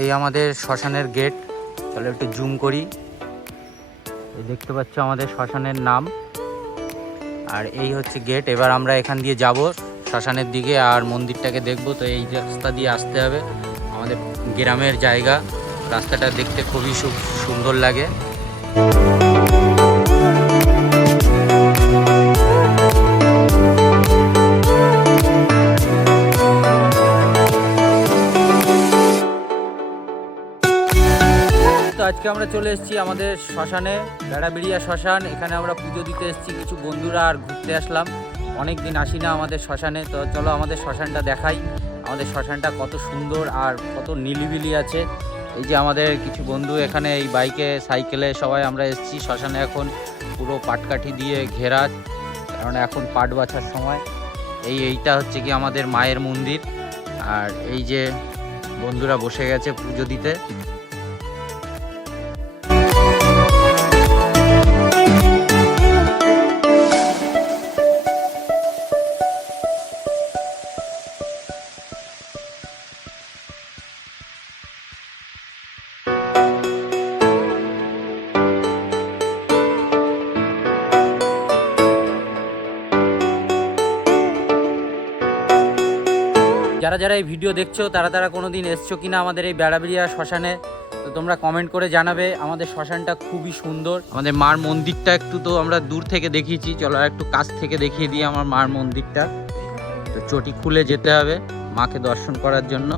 এই আমাদের শ্মশানের গেট। চলো একটু জুম করি। এই দেখতে পাচ্ছ আমাদের শ্মশানের নাম, আর এই হচ্ছে গেট। এবার আমরা এখান দিয়ে যাব শ্মশানের দিকে আর মন্দিরটাকে দেখব। তো এই রাস্তা দিয়ে আসতে হবে, আমাদের গ্রামের জায়গা। রাস্তাটা দেখতে খুবই সুন্দর লাগে। আজকে আমরা চলে এসেছি আমাদের শ্মশানে, বেড়াবেড়িয়া শ্মশান। এখানে আমরা পুজো দিতে এসেছি কিছু বন্ধুরা, আর ঘুরতে আসলাম। অনেক দিন আসি না আমাদের শ্মশানে, তো চলো আমাদের শ্মশানটা দেখাই। আমাদের শ্মশানটা কত সুন্দর আর কত নিলিবিলি আছে। এই যে আমাদের কিছু বন্ধু এখানে এই বাইকে সাইকেলে সবাই আমরা এসেছি শ্মশানে। এখন পুরো পাটকাঠি দিয়ে ঘেরা, কারণ এখন পাট বাছার সময়। এইটা হচ্ছে কি আমাদের মায়ের মন্দির, আর এই যে বন্ধুরা বসে গেছে পুজো দিতে। যারা যারা এই ভিডিও দেখছো তারা কোনোদিন এসছো কিনা আমাদের এই বেড়াবেড়িয়া শ্মশানে, তো তোমরা কমেন্ট করে জানাবে। আমাদের শ্মশানটা খুবই সুন্দর। আমাদের মার মন্দিরটা একটু তো আমরা দূর থেকে দেখিয়েছি, চলো একটু কাছ থেকে দেখিয়ে দিই আমার মার মন্দিরটা। তো চটি খুলে যেতে হবে মাকে দর্শন করার জন্য।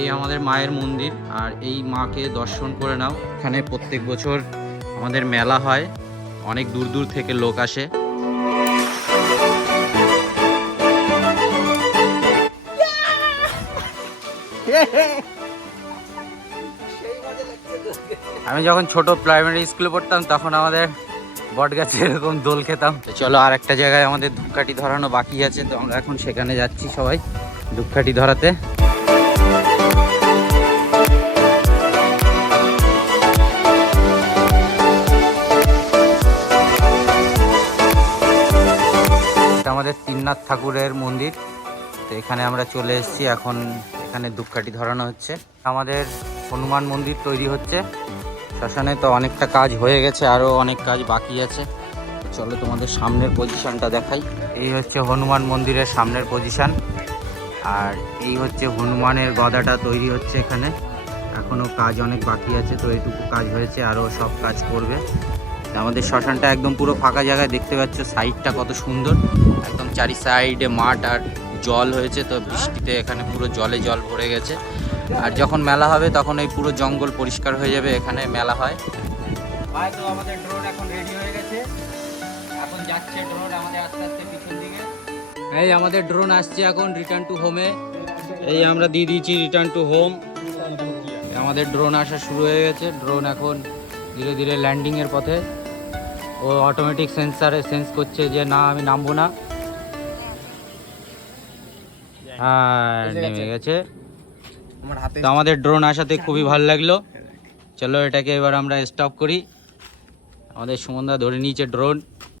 এই আমাদের মায়ের মন্দির, আর এই মাকে দর্শন করে নাও। এখানে প্রত্যেক বছর আমাদের মেলা হয়, অনেক দূর দূর থেকে লোক আসে। আমি যখন ছোট প্রাইমারি স্কুলে পড়তাম তখন আমাদের বট গাছে এরকম দোল খেতাম। তো চলো আর একটা জায়গায় আমাদের ধূপকাঠি ধরানো বাকি আছে, তো আমরা এখন সেখানে যাচ্ছি সবাই ধূপকাঠি ধরাতে। আমাদের তিননাথ ঠাকুরের মন্দির, তো এখানে আমরা চলে এসেছি। এখন এখানে ধূপকাঠি ধরানো হচ্ছে। আমাদের হনুমান মন্দির তৈরি হচ্ছে শ্মশানে, তো অনেকটা কাজ হয়ে গেছে, আরও অনেক কাজ বাকি আছে। চলো তোমাদের সামনের পজিশনটা দেখাই। এই হচ্ছে হনুমান মন্দিরের সামনের পজিশন, আর এই হচ্ছে হনুমানের গদাটা তৈরি হচ্ছে এখানে। এখনও কাজ অনেক বাকি আছে, তো এইটুকু কাজ হয়েছে, আরও সব কাজ করবে। আমাদের শ্মশানটা একদম পুরো ফাঁকা জায়গায়, দেখতে পাচ্ছ সাইডটা কত সুন্দর। একদম চারি সাইডে মাঠ আর জল হয়েছে, তো বৃষ্টিতে এখানে পুরো জলে জল ভরে গেছে। আর যখন মেলা হবে তখন এই পুরো জঙ্গল পরিষ্কার হয়ে যাবে। এখানে মেলা হয়। তো আমাদের ড্রোন এখন রেডি হয়ে গেছে, এখন যাচ্ছে ড্রোন আমাদের আস্তে আস্তে পিছন দিকে। এই আমাদের ড্রোন আসছে এখন রিটার্ন টু হোমে। এই আমরা দিয়ে দিয়েছি রিটার্ন টু হোম। আমাদের ড্রোন আসা শুরু হয়ে গেছে। ড্রোন এখন ধীরে ধীরে ল্যান্ডিংয়ের পথে। ও অটোমেটিক সেন্সারে সেন্স করছে যে না আমি নামবো না। হ্যাঁ নেমে গেছে। তো আমাদের ড্রোন আসাতে খুবই ভালো লাগলো। চলো এটাকে এবার আমরা স্টপ করি। আমাদের সুমনদা ধরে নিয়েছে ড্রোন।